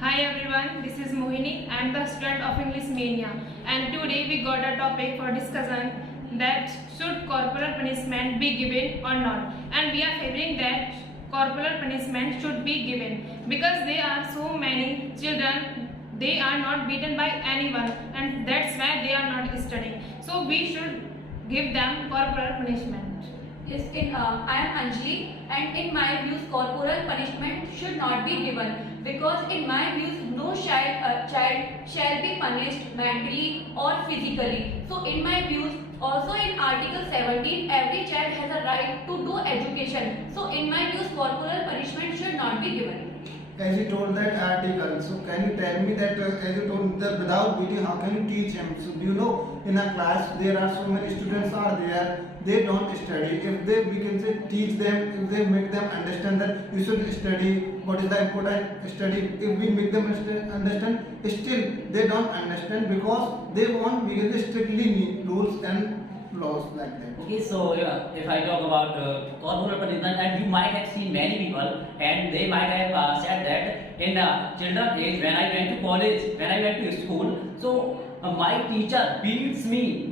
Hi everyone, this is Mohini. I am the student of English Mania, and today we got a topic for discussion that should corporal punishment be given or not, and we are favoring that corporal punishment should be given because there are so many children, they are not beaten by anyone, and that's why they are not studying. So we should give them corporal punishment. Yes, I am Anjali, and in my views, corporal punishment should not be given because in my views, no child shall be punished mentally or physically. So in my views, also in Article 17, every child has a right to do education. So in my views, corporal punishment should not be given. As you told that article, so can you tell me that as you told that without beating, how can you teach him? So do you know in a class there are so many students are there, they don't study. If they we can say teach them, if they make them understand that you should study, what is the important study. If we make them understand, still they don't understand because they want we can say strictly need rules and laws like that. Okay, so if I talk about corporal punishment, and you might have seen many people, and they might have said that in children age, when I went to college, when I went to school, so my teacher beats me,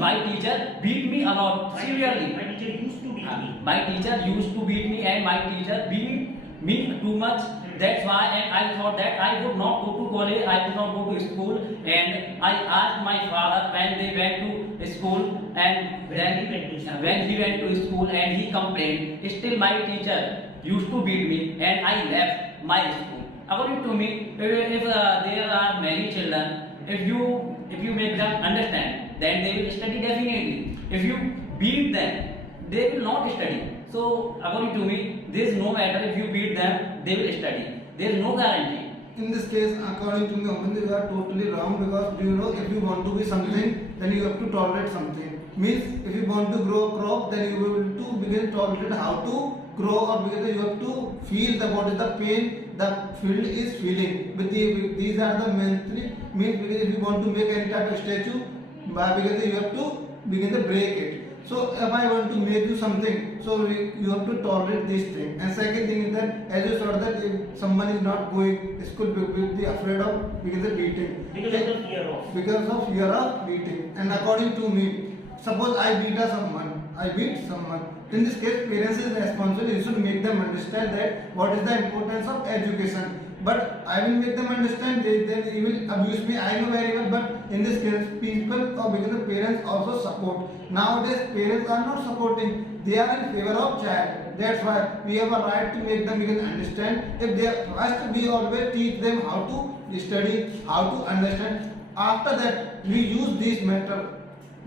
my teacher beat me a lot severely. My teacher used to beat me. My teacher used to beat me, and my teacher beat me too much. That's why, and I thought that I would not go to college, I would not go to school, and I asked my father when they went to school, and when he went to school and he complained, still my teacher used to beat me, and I left my school. According to me, if there are many children, if you make them understand, then they will study definitely. If you beat them, they will not study. So according to me, there is no matter if you beat them, they will study. There is no guarantee. In this case, according to me, Oman, you are totally wrong because do you know if you want to be something, then you have to tolerate something. Means if you want to grow a crop, then you will to begin to tolerate how to grow, or because you have to feel the what is the pain the field is feeling. With these are the mentally means because if you want to make any type of statue, because you have to begin to break it. So if I want to make you something, so you have to tolerate this thing. And second thing is that as you saw that if someone is not going to school, will be afraid of because of beating. Because of the fear of. Because of fear of beating. And according to me, suppose I beat someone. In this case, parents is responsible. You should make them understand that what is the importance of education. But I will make them understand that he will abuse me. I know very well. But in this case, people or because the parents also support. Nowadays, parents are not supporting. They are in favor of child. That's why we have a right to make them even understand. If they first, we always teach them how to study, how to understand. After that, we use this method.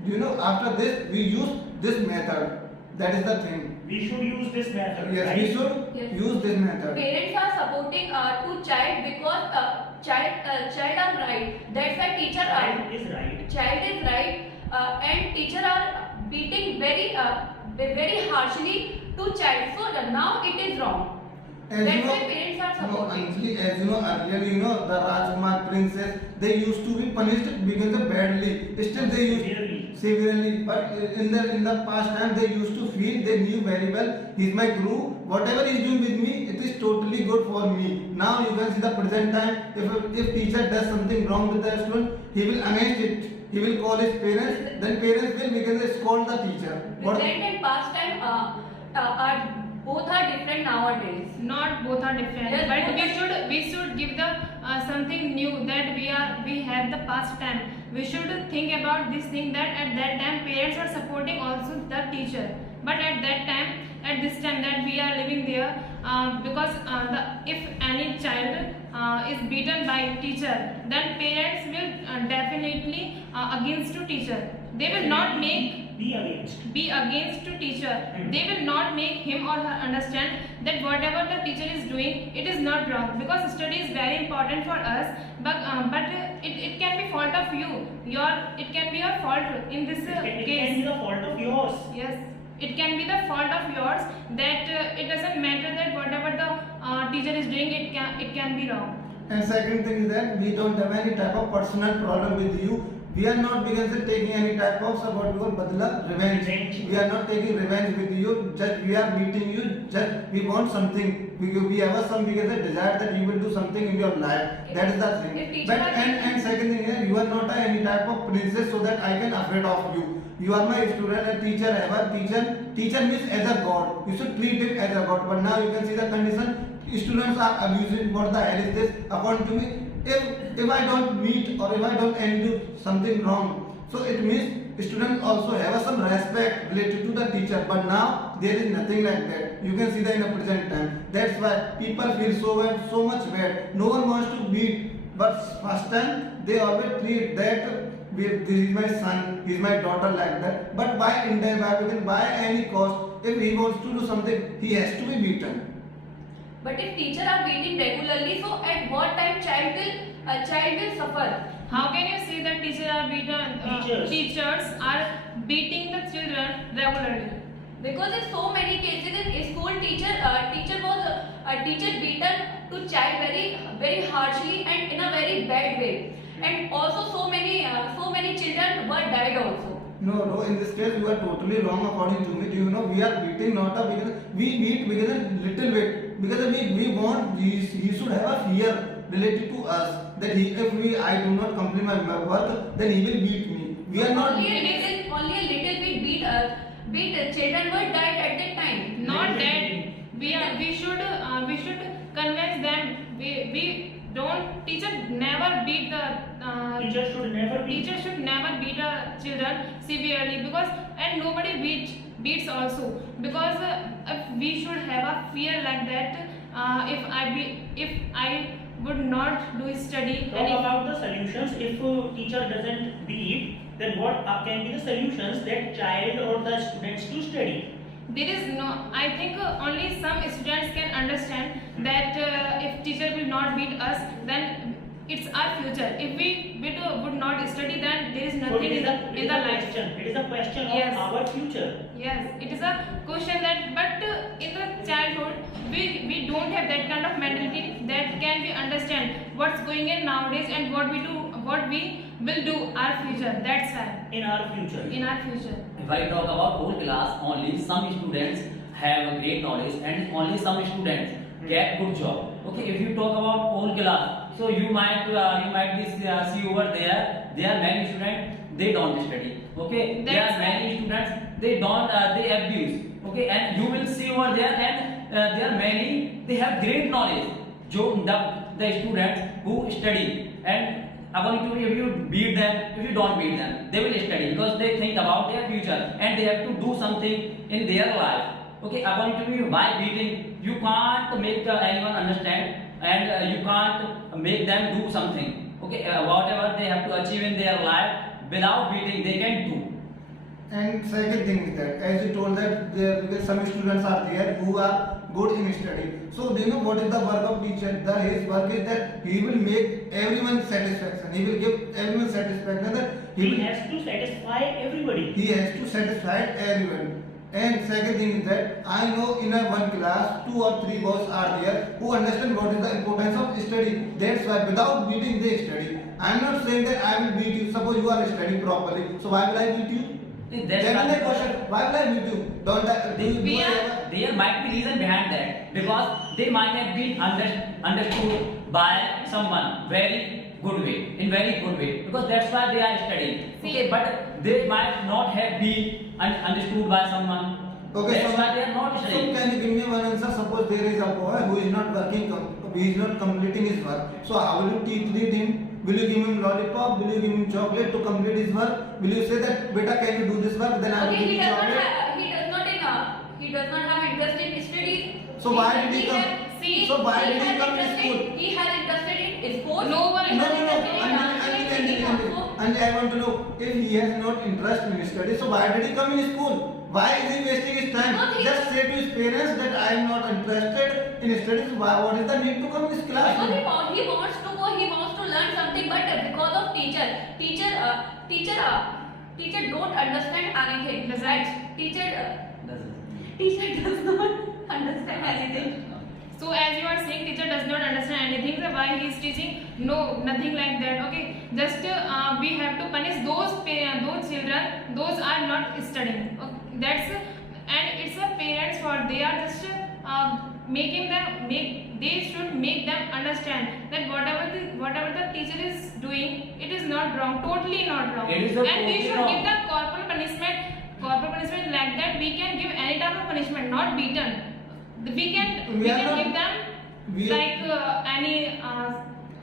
You know, after this, we use this method. That is the thing. We should use this method. Yes, right? we should use this method. Parents are supporting to child because child are right. That's why teacher Child is right. child is right, and teacher are beating very harshly to child. So now it is wrong. As That's you know, why parents are supporting. Anjali, as you know earlier, the Rajkumar princess, they used to be punished because of badly. Still they used severely, but in the past time they used to feel they knew very well. He is my guru. Whatever he is doing with me, it is totally good for me. Now you can see the present time. If teacher does something wrong with the student, he will against it. He will call his parents. Then parents will because they scold the teacher. Present and past time are both are different nowadays. Not both are different, Yes, but both we should give the something new that we have the past time. We should think about this thing that at that time parents are supporting also the teacher, but at this time that we are living there, because if any child is beaten by teacher, then parents will definitely against to teacher. They will not make be against to teacher. They will not make him or her understand that whatever the teacher is doing, it is not wrong, because study is very important for us. But it can be fault of you. It can be your fault in this It can case. be the fault of yours. Yes, it can be the fault of yours that it doesn't matter that whatever the teacher is doing, it can be wrong. And second thing is that we don't have any type of personal problem with you. We are not, we can say, taking any type of what we call badla, revenge. Revenge. We are not taking revenge with you. Just we are beating you. Just we want something. We have some, we can say, desire that you will do something in your life. That is the If thing. teacher But are and second thing is, you are not any type of princess so that I can afraid of you. You are my student and teacher. Ever teacher means as a god. You should treat him as a god. But now you can see the condition. Students are abusing. What the hell is this? According to me, if I don't meet or if I don't do something wrong, so it means students also have some respect related to the teacher. But now there is nothing like that. You can see that in the present time. That's why people feel so bad, so much bad. No one wants to beat. But first time they always treat that this is my son, he is my daughter like that. But by intent, by any cost, if he wants to do something, he has to be beaten. But if teacher are beating regularly, so at what time child will suffer? How can you say that teachers are beaten? Teachers are beating the children regularly. Because in so many cases in school, teacher beaten to child very harshly and in a very bad way. And also so many children were died also. No, in this case you are totally wrong according to me. Do you know we are beating not a because we beat because a little bit because we want he should have a fear related to us that I do not complete my work then he will beat me. We are not Only a little bit beat children were died at that time. Not that we should convince them. We don't. Teacher never beat the. Teacher should never beat the children severely because and nobody beats also because if we should have a fear like that. If I would not do study. Talk about the solutions. If teacher doesn't beat, then what can be the solutions that child or the students to study? There is no. I think only some students can understand that if teacher will not beat us, then it's our future. If we would not study, then there is So nothing it in is the a life. question. It is a question Yes. of our future. Yes, it is a question that. But in the childhood, we don't have that kind of mentality that can we understand what's going on nowadays and what we will do our future. That's why In our future. in our future. If I talk about whole class, only some students have a great knowledge and only some students get good job. Okay, if you talk about whole class, so you might be see over there are many students they don't study. Okay, there That's are many students they don't they abuse. Okay, and you will see over there and there are many they have great knowledge. The students who study and according to me, if you beat them, if you don't beat them, they will study because they think about their future and they have to do something in their life. Okay, according to me, by beating, you can't make anyone understand and you can't make them do something. Okay, whatever they have to achieve in their life, without beating, they can do. And second thing is that as you told that there because some students are there who are good in study. So do you know what is the work of teacher? His work is that he will make everyone satisfaction. He will give everyone satisfaction that He has to satisfy everybody. he has to satisfy everyone. And second thing is that I know in a one class 2 or 3 boys are there who understand what is the importance of study. That's why without beating they study. I am not saying that I will beat you. Suppose you are studying properly. So why will I beat you? That's Then not my the question, why will I beat you? Don't I, do you, We do I are- ever- There might be reason behind that because they might have been understood by someone very good way because that's why they are studying. Okay, but they might not have been understood by someone. Okay, That's why they are not so studying. can you give me one answer? Suppose there is a boy who is not working, he is not completing his work. So how will you treat him? Will you give him lollipop? Will you give him chocolate to complete his work? Will you say that, beta, can you do this work? Then I will Okay, give you chocolate. he does not have interest in studies. So why did he come? See, So why did he has come to interest school? He has interested in sports. No one- He No, has no, no. interested in dancing and singing also. And I want to know if he has not interest in study. So why did he come in school? Why is he wasting his time? Because he- Just say to his parents that I am not interested in studies. Why? What is the need to come in this class? Because he wants to go, he wants to learn something, but because of teacher don't understand anything. That's Right? right. Teacher Doesn't- does not understand anything. So as you are saying, teacher does not understand anything. So why he is teaching? No, nothing like that. Okay, just we have to punish those children. Those are not studying. Okay? And it's a parents' fault. They are just they should make them understand that whatever the teacher is doing, it is not wrong. Totally not wrong. It is And we totally should wrong. give them corporal punishment. Corporal punishment like that. We can give any type of punishment, not beaten. We can We are not- give them we- like any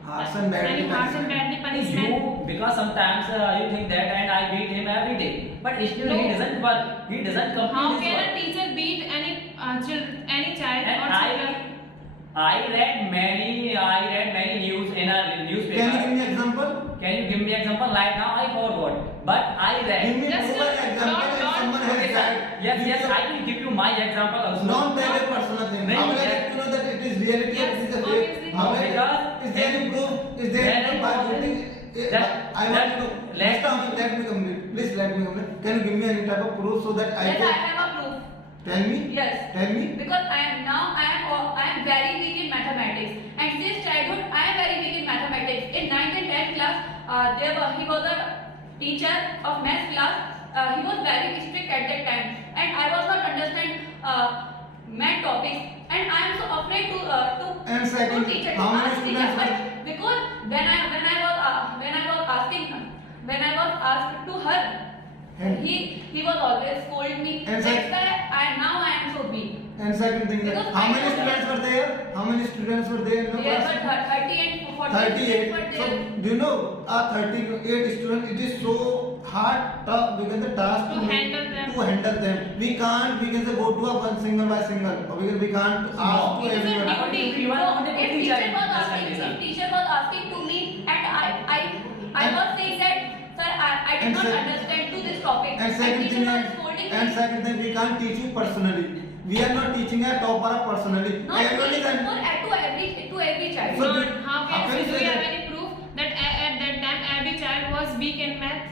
Harsh and badly any harsh and punishment. badly punishment. You, because sometimes you think that and I beat him every day, but still he No. doesn't work. He doesn't complete How his can work. a teacher beat any child And or children? I read many news in a newspaper. Can you give me example? Can you give me example? Right now I forgot, but I read. Give me Just two example if not- someone Okay, has sir. died. Yes, I will give you my example also. Not tell a personal thing. No, How will I yes. get to know that it is reality or Yes, it is a obviously. fake? How will I Because is there any proof? Is there any proof by putting? I want to know. Mr. Amit, let me complete. Please let me complete. Can you give me any type of proof so that I Yes, I can have a proof. tell me? Yes. Tell me. Because I am very weak in mathematics, and since childhood I am very weak in mathematics. In 9th and 10th class, he was a teacher of math class. He was very strict at that time, and I was not understand math topics, and I am so afraid And second, to teach it, how to many ask teacher. students were- But because when I was asked to her, And- he was always scold me. And That's why now I am so weak. And second thing, Because how I many don't students were there? How many students were there in the There class? were 30 and 40 38. were So there. do you know 38 students? It is so hard, tough because the task To handle them. To handle them, we can say go to a one single by single, or we can't ask No. to It is a everyone. duty. You are not the If teacher. teacher was asking to me, and I was saying that, sir, I did And not sir- understand to this topic. And second teacher thing, was scolding and me. second thing, we can't teach you personally. We are not teaching a topper personally. Not Everyone me, is an- to every child. So Not, how can you you say? Do say you have that? any proof that at that time every child was weak in math?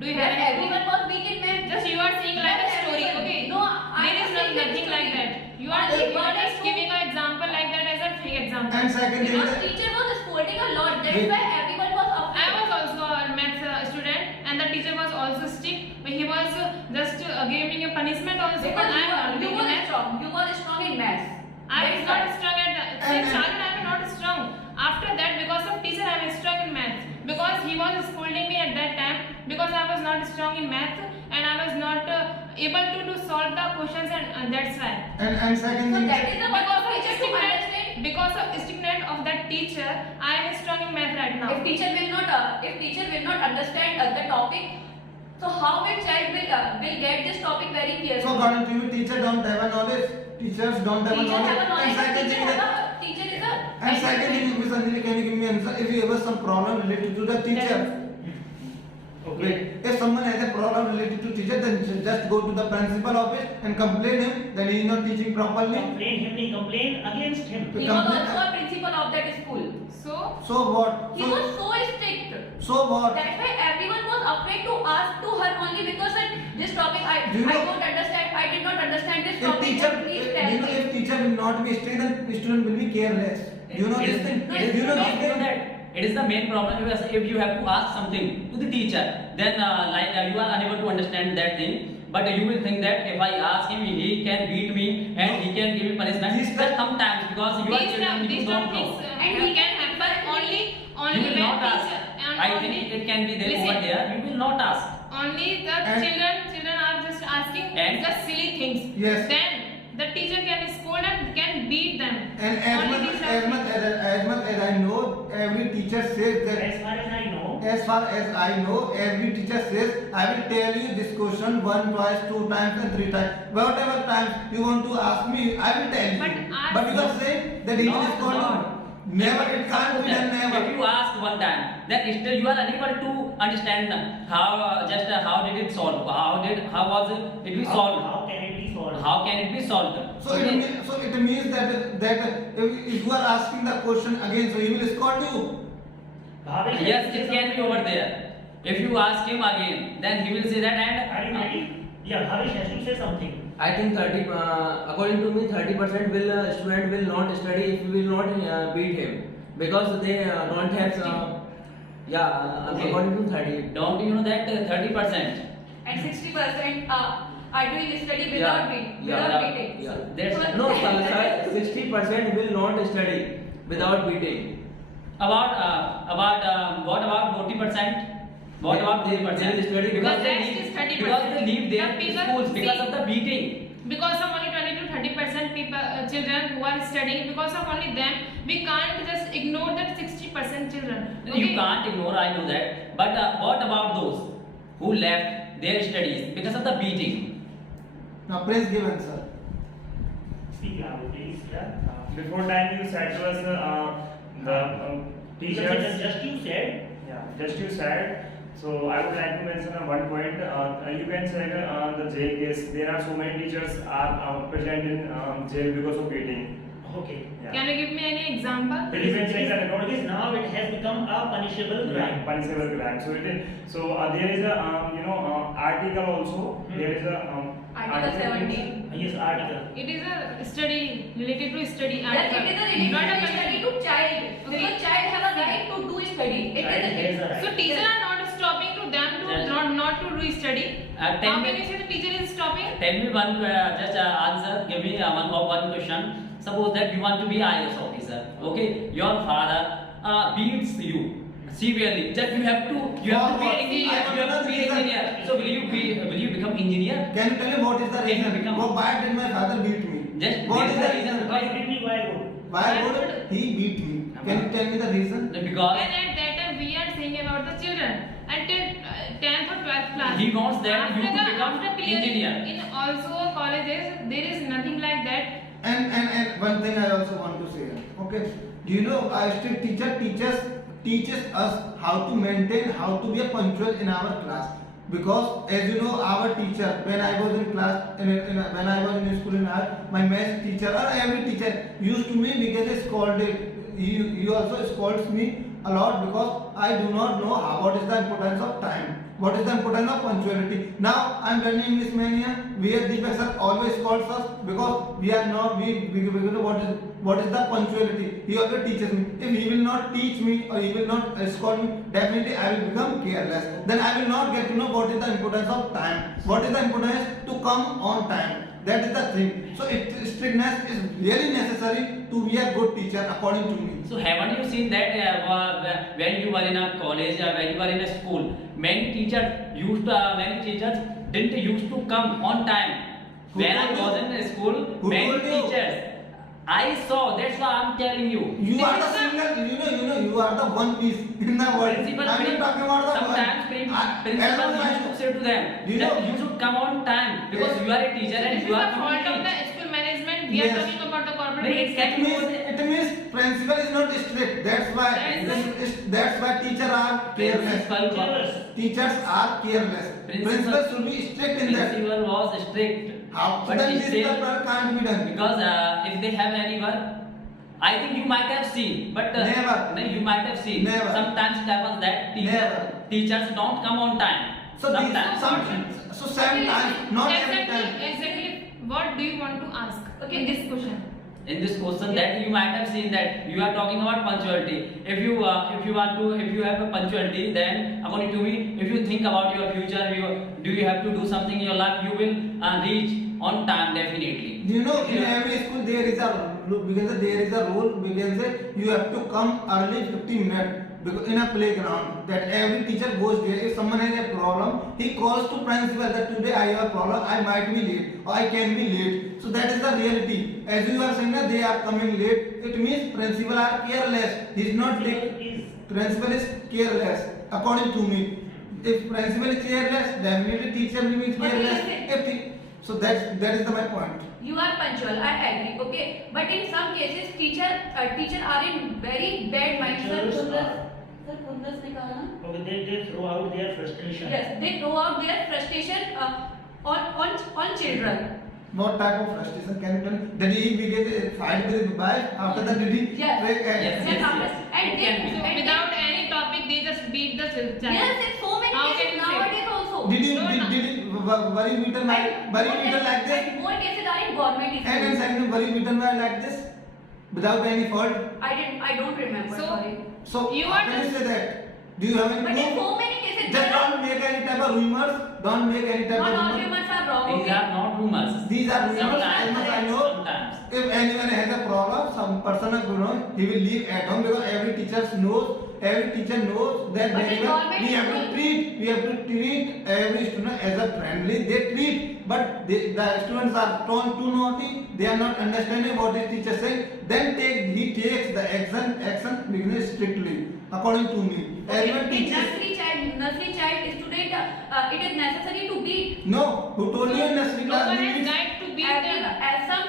Do you have Yes, any everyone proof? was weak in math. Just you are saying like a Yes, story, everyone. okay? No, I there am is saying nothing that like story. that. You Only are one just is giving an example like that as a fake example. And second thing, Because teacher was scolding a lot. That's Wait. why everyone was afraid. I was also a math student, and the teacher was also strict. But he was just giving a punishment also. But Because I am not you weak in were math. strong. You were strong in maths. I was That's not why. strong at that. Since childhood I am not strong. After that, because of teacher, I am strong in math. Because he was scolding me at that time because I was not strong in math and I was not able to solve the questions, and that's why. and second So thing, that is the Because purpose of of teacher to understand. because of stigmat of that teacher, I am strong in math right now. If teacher will not understand the topic, so how will child will get this topic very so carefully? according to you, teacher don't have a knowledge. Teachers don't have a Teacher have a knowledge. knowledge. And second Teacher thing, have a teacher is a. and second thing, Ms. Anjali, can you give me an answer? If you have some problem related to the teacher, Okay. wait, if someone has a problem related to teacher, then just go to the principal office and complain him that he is not teaching properly. Complain against him. He was also a principal of that school. So So what? He was so strict. So what? That's why everyone was afraid to ask to her only because this topic Do you know- I don't understand. I did not understand this If topic. teacher, so please tell you know, me. if teacher will not be strict, then student will be careless. Do you know this thing? No, Do you know this You know thing? that it is the main problem. If you have to ask something to the teacher, then you are unable to understand that thing. But you will think that if I ask him, he can beat me and he can give me punishment. These Just sometimes because you are children, you these don't know. topics And he he can happen only You will when not ask. teacher and I only think it can be there Listen. over there. You will not ask. only the And- children are just asking And- the silly things. Yes. Then the teacher can scold and can beat them. And as Only much these as are much as I know, every teacher says that. As far as I know, As far as I know, every teacher says, I will tell you this question 1, twice, 2 times and 3 times. Whatever times you want to ask me, I will tell you. But you are saying that he Not- is called not. never, it can't be done, never. If you ask one time, then still you are unable to understand how how did it solve? How was it be solved? how can it be solved? How can it be solved? So it means that if you are asking the question again, so he will scold you. Bhavesh, Yes, it can be over there. If you ask him again, then he will say that Are you and ready? Yeah, Bhavesh has to say something. I think 30. According to me, 30% will student will not study if we will not beat him because they don't have. Okay. According to 30. Don't you know that 30%? And 60% are doing study without beating. Yeah. That's No, sir. 60% will not study without beating. what about 40%? What about They 40%? will study because they Because leave, that is 30%. because they leave their The people schools because see- of the beating. Because of only 20 to 30% people, children who are studying, because of only them, we can't just ignore that 60% children. You can't ignore, I know that. But what about those who left their studies because of the beating? Now, Prince, give answer. Speak loud, please. Yeah. Before time you said to us the teachers. Just you said. Yeah, just you said. So I would like to mention one point. You can say the jail case. There are so many teachers are present in jail because of beating. Okay. Yeah. Can you give me any example? But you can check the record. Because now it has become a punishable crime. Punishable crime. So it is. So there is a article also. There is a Article 17. Yes, article. It is a study related to study Yes, article. it is a related Not a to study to child. Because child have a right to do study. It Child has is a right. So teachers are not stopping to them to Yes. not to do study. Tell How me- can you say the teacher is stopping? Tell me one just answer. Give me one question. Suppose that you want to be IAS officer. Okay, your father beats you severely. Just you have to be engineer. You have to be engineer. So will you become engineer? Can you tell me what is the Can you reason? become- Why did my father beat me? Just What is the reason reason? Why did we why would? Why would he beat me? Can you tell me the reason? Because And at that time we are saying about the children. Until 10th or 12th class. He wants that you to become after clearing engineer. In also colleges, there is nothing like that. And one thing I also want to say. Okay, do you know a strict teacher teaches us how to maintain, how to be a punctual in our class. Because as you know, our teacher, when I was in class, when I was in school in art, my math teacher or every teacher used to me because scolded. He also scolds me a lot because I do not know what is the importance of time. What is the importance of punctuality? Now I am learning English mania where the professor always calls us because we are not we know what is the punctuality. He always teaches me. If he will not teach me or he will not scold me, definitely I will become careless. Then I will not get to know what is the importance of time. What is the importance to come on time. That is the thing. So strictness is really necessary to be a good teacher according to me. so haven't you seen that when you were in a college or when you were in a school, many teachers didn't used to come on time. Who When I told you? was in a school, Who many told you? teachers. I saw. That's why I'm telling you. You are the single, you are the one piece in the world. Principal, I'm not talking about the sometimes principal used to say to them You that know- you should come on time because Yes. you are a teacher and This is you the are fault of the communicating. school management. We are Yes. talking about the corporate No, management. It means principal is not strict. That's why teachers are careless. Principal Teachers are careless. Principal should be strict in that. Principal was strict. How? But Then still- this work can't be done. Because if they have any work, I think you might have seen, but Never. No, you might have seen. Never. Sometimes it happens that Never. teachers don't come on time. So Sometimes. so sometimes, not every time. Exactly. What do you want to ask? Okay. In this question. In this question, that you might have seen that you are talking about punctuality. If you have a punctuality, then according to me, if you think about your future, you have to do something in your life, you will reach on time definitely. You know, in every school there is a rule. We can say you have to come early 15 minutes. Because in a playground, that every teacher goes there. If someone has a problem, he calls to principal that today I have a problem, I might be late or I can be late. So that is the reality. As you are saying that they are coming late, it means principal are careless. He is not principal is careless according to me. If principal is careless, definitely teacher will be What do you careless. say? So that is my point. You are punctual, I agree, okay. But in some cases, teacher are in very bad mindset. Teachers are. Sir, Kundas ने कहा ना? Okay, they throw out their frustration. Yes, they throw out their frustration on children. What type of frustration can you tell me? Did he begin a fight with his wife? After that, did he? Yes. Yes. And It can be. So and without any topic, they just beat the child. yes, in so many How cases can you say? nowadays also. Did he? No, no. Did he? were you beaten by like this? And more cases are in government schools. And second, were you beaten by like this without any fault? I don't remember. So- sorry. So You how are can you just- say that? Do you have any But in proof? so many cases, Just there are don't make any type of rumors. Don't make any type not of all rumors. rumors are wrong. These Okay. are not rumors. These are rumors. Sometimes, As much I know, sometimes. if anyone has a problem, some person of he will leave at home because every teacher knows that But in very well government we have school- to treat every student as a friendly. They treat, but the students are turned too naughty. They are not understanding what the teacher saying. Then he takes the action beginning strictly according to me. Okay, Everyone in teaches. nursery child student, it is necessary to beat. No, who told you in nursery No class? one we has beat? guide to beat Every, them. as some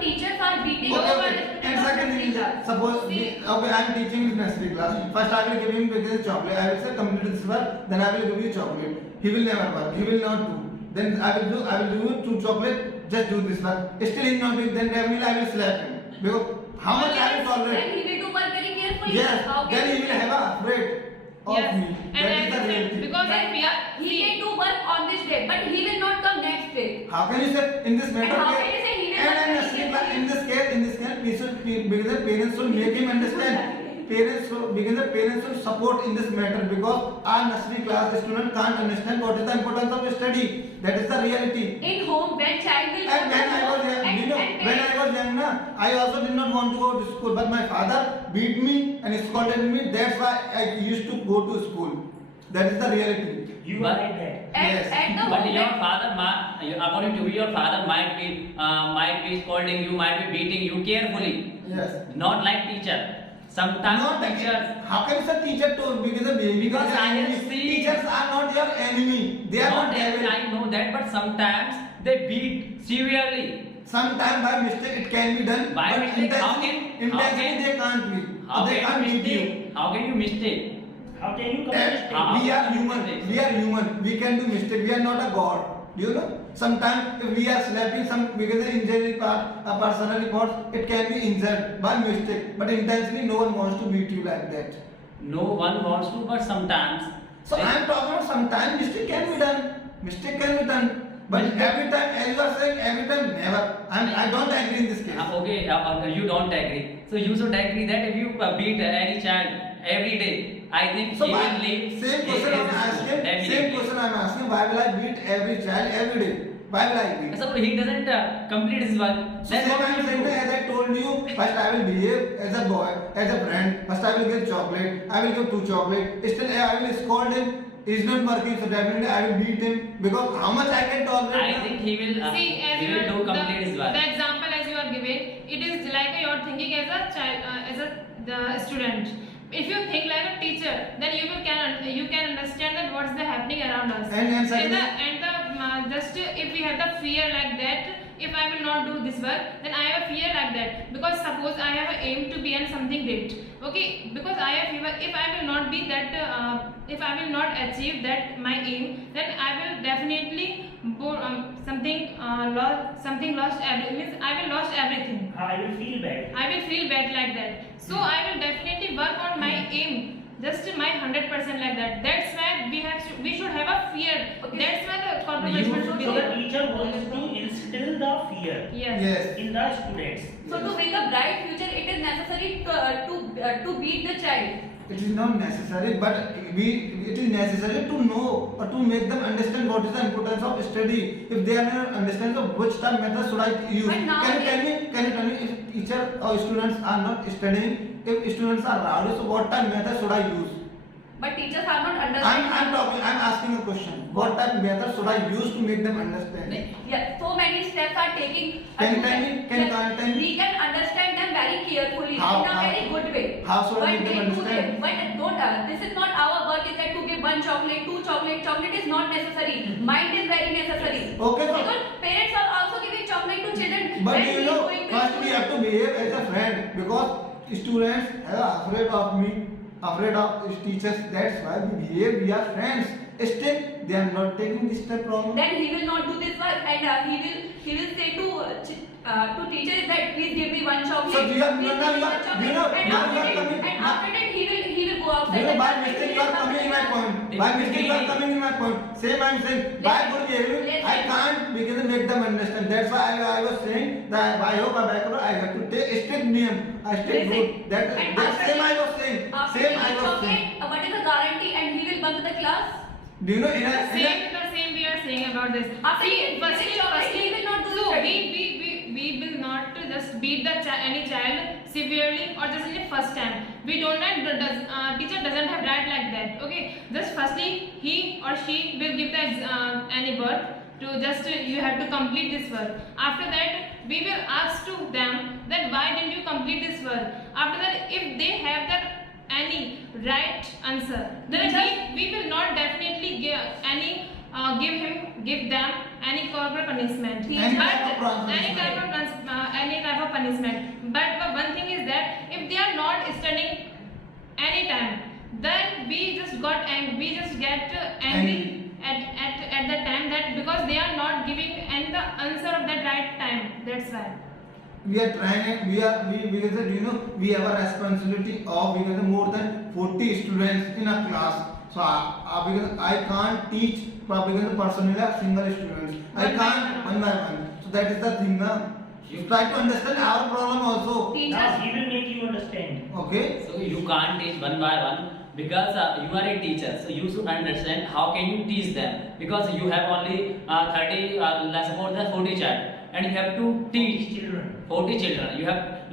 teachers are beating Okay, over okay. students And of second nursery thing is, class. suppose See- okay, I am teaching in nursery class. First I will give him because chocolate. I will say complete this work. Then I will give you chocolate. He will never work. He will not do. Then I will give you 2 chocolate. Just do this work. Still he not do. Then definitely I will slap him. Because how much I will Then tolerate? he will do work very carefully. Yes. How can Then he you will say? have a afraid of Yes. me. And That as is the I said, reality. because But, if we are he can do work on this day, but he will not come next day. How can you say in this matter? And how can you say he will not and be careful? in this case, because the parents should make him understand. Parents should support in this matter because our nursery class student can't understand what is the importance of study. That is the reality. In home, when child will And when I was young, and, you know, and when I was young, na, I also did not want to go to school, but my father beat me and scolded me. That's why I used to go to school. That is the reality. You But- are like that. Yes. at the But your moment, father, according to your father, might be scolding you, might be beating you carefully. Yes. Not like teacher. Sometimes Not teachers. How can you say teacher to because the baby? Because I have enemy. seen- Teachers are not your enemy. They are not Not devil. I know that, but sometimes they beat severely. Sometimes by mistake it can be done. By but mistake, how intentionally can- they can't be. How They can can't you beat you. mistake? How can you mistake? How can you come That to How- we are how- human. We are human. We can do mistake. We are not a god. Do you know? Sometimes if we are slapping some because the injury part, a personal part, it can be injured by mistake. But intentionally, no one wants to beat you like that. No one wants to, but sometimes. So I am talking about sometimes mistake can be done. Mistake can be done. But every time, as you are saying, every time, never. I don't agree in this case. Okay, you don't agree. So you should agree that if you beat any child every day, I think So he why, will leave. same question I am asking. Same question I am asking. Why will I beat every child every day? Why will I beat? So he doesn't complete his work. So Then same what I am will saying you do? that as I told you, first I will behave as a boy, as a friend. First I will give chocolate. I will give 2 chocolate. Still I will scold him. He's not working, so definitely I will beat him because how much I can tolerate. I think he will. See, as He you will are, do complete his work. the example as you are giving, it is like you are thinking as a child, the student. If you think like a teacher, then you can understand that what's the happening around us. And secondly- Just if we have the fear like that, if I will not do this work, then I have a fear like that. Because suppose I have an aim to be in something great, okay? Because I have fear. If I will not be that, if I will not achieve that my aim, then I will definitely something lost. Means I will lost everything. I will feel bad. I will feel bad like that. So I will definitely work on my aim. Just my 100% like that. That's why we should have a fear. Okay. That's why the corporate You- punishment should be So the there. teacher wants to instill the fear Yes. Yes. in the students. so to make a bright future, it is necessary to beat the child. It is not necessary, but it is necessary to know or to make them understand what is the importance of study. If they are not understand of which type method should I use. But now Can you tell me if teacher or students are not studying, if students are rowdy, so what type method should I use? But teachers are not understanding. I'm asking a question. What type method should I use to make them understand? Yeah, so many steps are taking. Can you tell me? Can you tell me? We can understand them very carefully How- in a how- very good way. how should I But make them they do understand? them. But don't. This is not our work. Is that to give 1 chocolate, 2 chocolate? Chocolate is not necessary. Mind is very necessary. Okay, so- Because parents are also giving chocolate to children. But when you he is know, going to first we school. have to behave as a friend because students are afraid of me, afraid of teachers. That's why we behave. We are friends. Still, they are not taking this step wrong. Then he will not do this work, and he will say to teachers that please give me 1 chocolate. So you are- please now give me you are- 1 chocolate. you know, And now after you are that, coming- and after that he will go outside. You know, and by tell me, mistake "Please you are come coming in to my the-" point. By mistake you are coming in my point. Same I am saying. By good behavior, I can't begin to make them understand. That's why I was saying that I hope I have to take strict name, a strict rule. That same I was saying. After Same I each was of saying. it, what is the guarantee and he will bunk the class? Do you know in The a same we are saying about this. After See, he firstly, he will not do so study. we will not just beat the any child severely or just in the first time. We don't like teacher doesn't have right like that. Okay, just firstly he or she will give the any work to just you have to complete this work. After that we will ask to them that why didn't you complete this work. After that if they have the any right answer, then we will not definitely give them any corporal punishment. Any type of Any type of punishment. But one thing is that if they are not studying any time, then we just get angry at the time that because they are not giving any the answer of that right time. That's why. we are trying and we can say, you know, we have a responsibility of we can say more than 40 students in a class. So because I can't teach because personally a single student. I can't one by one. So that is the thing now. You try to understand our problem also. Now he will make you understand. Okay. So you can't teach one by one because you are a teacher. So you should understand how can you teach them because you have only 30 let's suppose the 40 child and you have to teach Children. 40 children.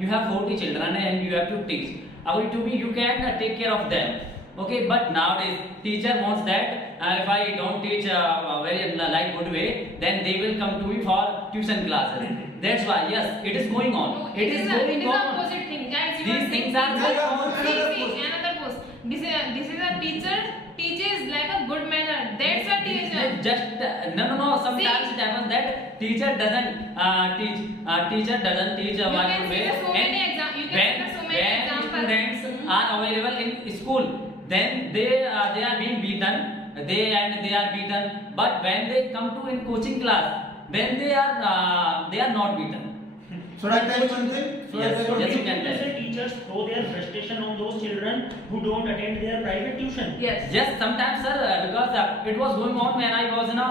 You have 40 children and you have to teach. According to me, you can take care of them. Okay, but nowadays teacher wants that if I don't teach a very like good way, then they will come to me for tuition classes. That's why yes, it is going on. No, It is the going on. opposite thing. Guys, you These are things saying- are going on. Another post. This is a teacher teaches like a good manner. That's a teacher. Just no. Sometimes See. it happens that teacher doesn't teach. Teacher doesn't teach You one can good see way. the so many you can when see the so many when examples. students are available in school, then they are being beaten. They are beaten. But when they come to in coaching class, then they are not beaten. Should I tell you one thing? Should I Yes, tell you yes, one you thing? can tell. Say teachers throw their frustration on those children who don't attend their private tuition. Yes. Yes, sometimes, sir, because it was going on when I was in a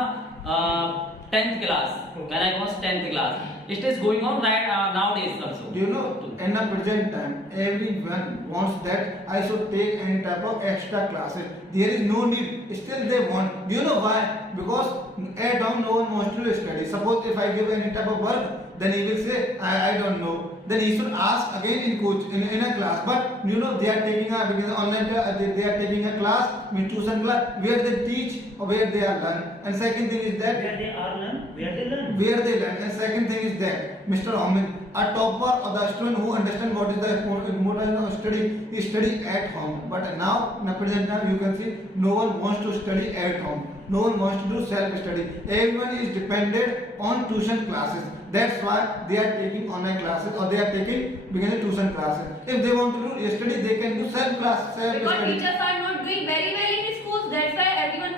10th class. When I was 10th class, it is going on right nowadays also. Do you know, in the present time, everyone wants that I should take any type of extra classes. There is no need. Still they want. Do you know why? Because at home no one wants to study. Suppose if I give any type of work, then he will say, I don't know. Then he should ask again in a class. But you know they are taking a because online they are taking a class, tuition class where they teach or where they are learn. And second thing is that Where they are learn, where they learn. where they learn. And second thing is that Mr. Hamid, a topper or the student who understand what is the importance of study is study at home. But now in the present time you can see no one wants to study at home. No one wants to do self-study. Everyone is dependent on tuition classes. That's why they are taking online classes or they are taking beginner tuition classes. If they want to do study, they can do Because self-study. teachers are not doing very well in schools. That's why everyone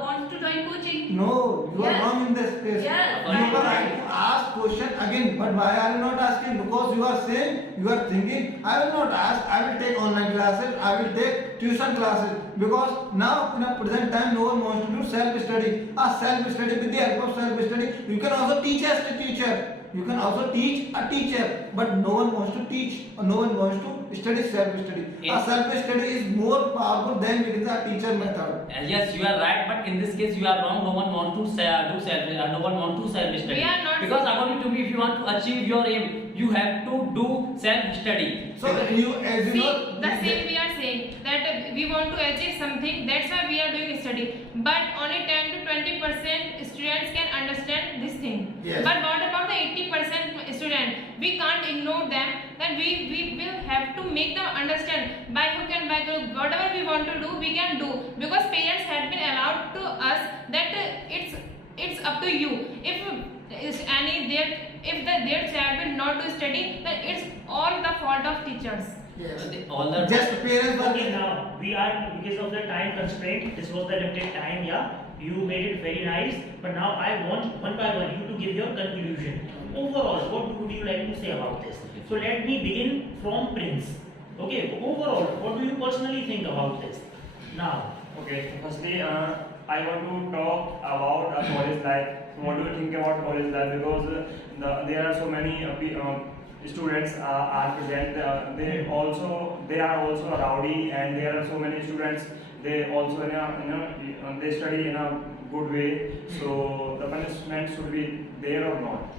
wants to join coaching. No, you are Yes. wrong in this case. Yes. You are right to ask question again, but why are you not asking? Because you are saying, you are thinking, I will not ask, I will take online classes, I will take tuition classes. Because now in a present time, no one wants to do self-study. Self-study with the help of self-study, you can also teach as a teacher. You can also teach a teacher, but no one wants to teach or no one wants to study self-study. A self-study is more powerful than the teacher method. Yes, you are right, but in this case you are wrong. No one wants to do self. No one wants to self study. We are not Because saying- according to me, if you want to achieve your aim, you have to do self study. So you, as you See, know, the same we are saying that we want to achieve something. That's why we are doing study. But only 10 to 20% students can understand this thing. Yes. But what about the 80% student? We can't ignore them. Then we will have to make them understand by hook and by crook. Whatever we want to do, we can do because parents had been allowed to us that it's up to you. If their child will not do study, then it's all the fault of teachers. yes. All the Just parents were Okay, now we are because of the time constraint. This was the limited time. Yeah, you made it very nice. But now I want one by one you to give your conclusion. Overall, what would you like to say about this? So let me begin from Prince. Okay, overall, what do you personally think about this? Now, Okay, so firstly, I want to talk about college life. So what do you think about college life? Because there are so many students are present. They are also rowdy, and there are so many students. They also they study in a good way. So the punishment should be there or not?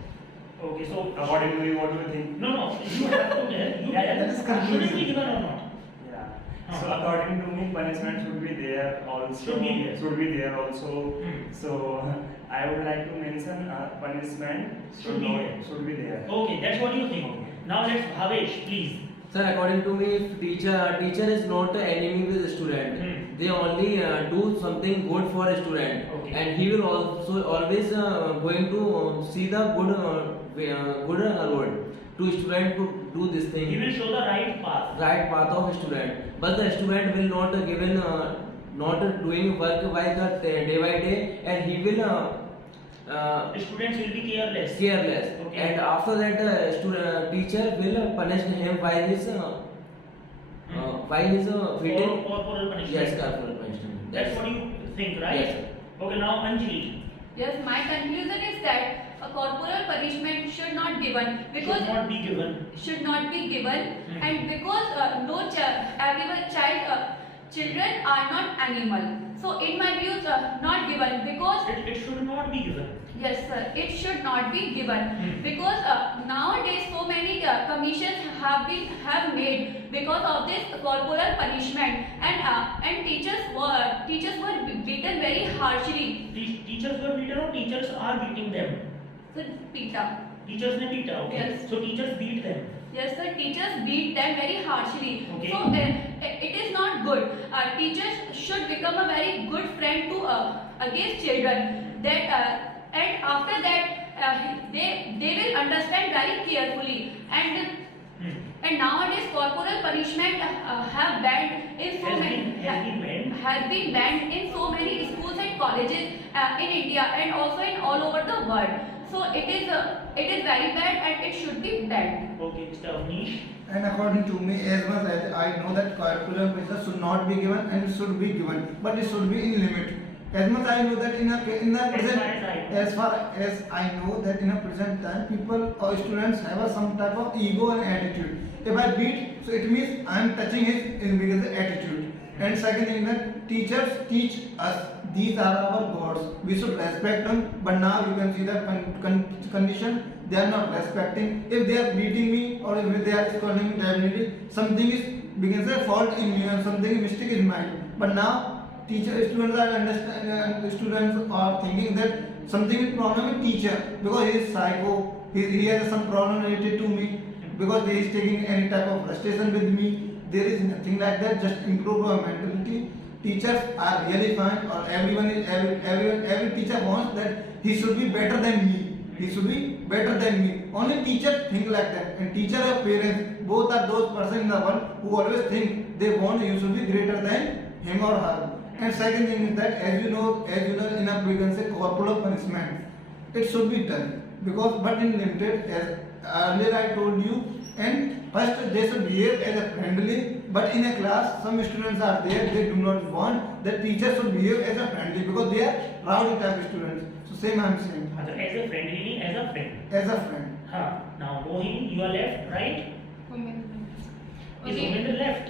Okay, so According to you, what do you think? no, you have to tell. You Yeah, tell. that is Should it confusing. be given or not? Yeah. So according to me, punishment should be there also. Should be there. Should be there also. Hmm. So I would like to mention punishment Should be there. Should be there. Okay, that's what you think. Now let's Bhavesh, please. Sir, according to me, if teacher is not an enemy with the student. Hmm. They only do something good for a student, Okay. and he will also always going to see the good road to student to do this thing. He will show the right path. Right path of student, but the student will not given not doing work by the day by day, and he will The students will be careless. careless. Okay. And after that, teacher will punish him by his fitting. Corporal punishment. Yes, corporal punishment. That's what you think, right? Yes, sir. Okay, now Anjali. Yes, my conclusion is that a corporal punishment should not given because Should not be given. should not be given Hmm. and because no everyone children are not animal, so in my views not given because It should not be given. yes sir, it should not be given Hmm. because nowadays so many commissions have made because of this corporal punishment and teachers were beaten very harshly. Teachers were beaten or teachers are beating them? So Pita. Teachers ne beaten, okay. Yes. So teachers beat them. Yes, sir. Teachers beat them very harshly. Okay. So it is not good. Teachers should become a very good friend to against children. That and after that they will understand very carefully. Hmm. And nowadays corporal punishment have banned in so Has many been banned? has been banned in so many schools and colleges in India and also in all over the world. So it is very bad and it should be banned. Okay, Mr. Avnish. And according to me, as much as I know that curriculum pressure should not be given and it should be given, but it should be in limit. As much I know that in the present, as far as I know that in a present time, people or students have some type of ego and attitude. If I beat, so it means I am touching his attitude. And second thing that teachers teach us these are our gods. We should respect them. But now you can see the condition they are not respecting. If they are beating me or if they are scolding me, definitely something is begins a fault in me and something mistake is mine. But now students are understanding. Students are thinking that something is problem with teacher because he is psycho. He has some problem related to me because he is taking any type of frustration with me. There is nothing like that. Just improve our mentality. Teachers are really fine, or every teacher wants that he should be better than me. He should be better than me. Only teachers think like that, and teacher or parents both are those persons in the world who always think they want you should be greater than him or her. And second thing is that as you know, in a we can say corporal punishment, it should be done because but in limited as earlier I told you. And first they should behave as a friendly, but in a class some students are there they do not want that teacher should behave as a friendly because they are rowdy type students. So same I am saying As a friendly, as a friend. as a friend. Huh. Now Mohin, you are left, right? Is Okay. Mohinder left?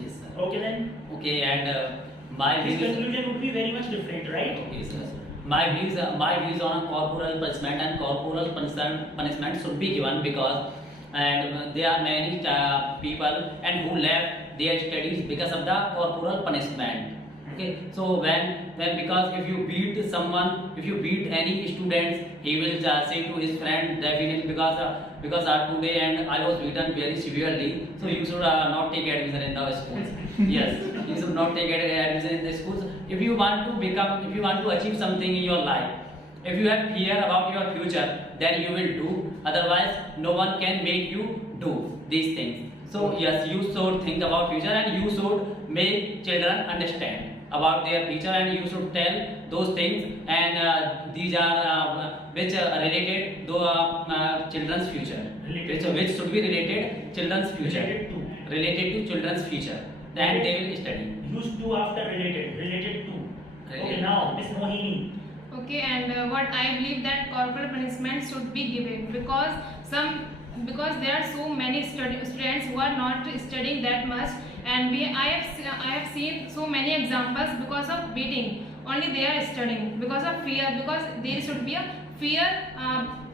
Yes, sir. Okay then. Okay, and my His views. conclusion would be very much different, right? Okay, sir. My views on corporal punishment and corporal punishment should be given because there are many people and who left their studies because of the corporal punishment. Okay, so when because if you beat someone, if you beat any students, he will say to his friend definitely because today and I was beaten very severely, so you should not take admission in the schools. Yes, you should not take admission in the schools. If you want to achieve something in your life, if you have fear about your future, then you will do. Otherwise, no one can make you do these things. So yes, you should think about future and you should make children understand about their future and you should tell those things and these are which related to children's future, which should be related children's future, Related to. related to children's future. then they will study. Use to after related to. Okay, Related. now Miss Mohini. Okay, and what I believe that corporal punishment should be given because there are so many students who are not studying that much, and I have seen so many examples because of beating. Only they are studying because of fear, because there should be a fear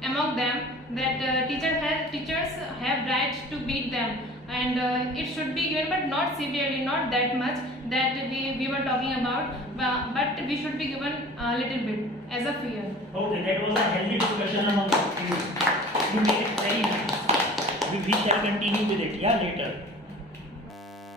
among them that teachers have right to beat them, and it should be given, but not severely, not that much that we were talking about, but we should be given a little bit as a fear. Okay, that was a healthy discussion among you. You made it very nice. We shall continue with it, yeah, later.